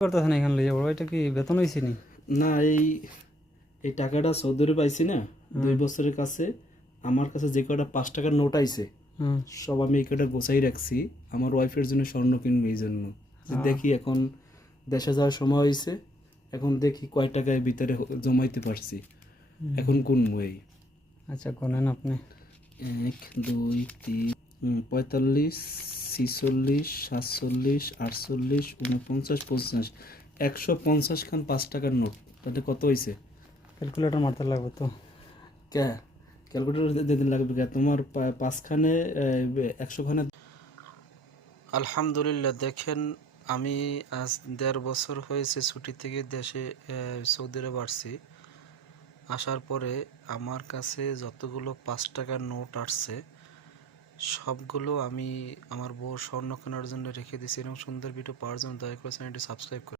করতেছেন এখানে লইয়া বড় এটা কি বেতন হইছে নি? না, এই টাকাটা সৌদি আরবে পাইছি না, হুম 2 বছরের কাছে। আমার কাছে যে কটা 5 টাকার নোট আইছে হুম সব আমি এই কটা গোছাই রাখছি। আমার ওয়াইফের জন্য স্বর্ণ কিনবো, এই জন্য যে আহ, দেখি এখন দেশে যাওয়ার সময় হয়েছে, এখন দেখি কয় টাকায় ভিতরে জমাইতে পারছি, এখন গুনবো। এই আচ্ছা গণেন আপনি। 1 2 3 45 46 47 48 49 50, 150 খান 5 টাকার নোট। তাতে কত হয়েছে? ক্যালকুলেটর মারতে লাগবে তো। কে ক্যালকুলেটর যেদিন লাগবে কে তোমার? 5 খানে 100 খানে। আলহামদুলিল্লাহ, দেখেন আমি আজ 1.5 বছর হয়েছে ছুটি থেকে দেশে সৌদি আরব আসছি। আসার পরে আমার কাছে যতগুলো 5 টাকার নোট আসছে সবগুলো আমি আমার বউ স্বর্ণ কেনার জন্য রেখে দিয়েছি। এরকম সুন্দর ভিডিও পাওয়ার জন্য দয়া করে চ্যানেলটি সাবস্ক্রাইব করুন।